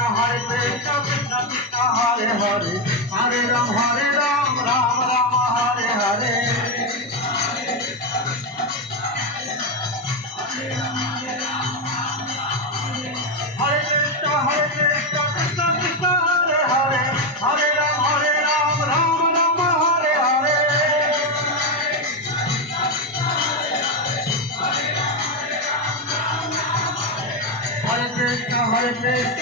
Krishna Krishna Hare Hare Hare Ram Ram Ram Hare Hare Hare Krishna Krishna Krishna Hare Hare Hare Ram Ram Ram Hare Hare Hare Krishna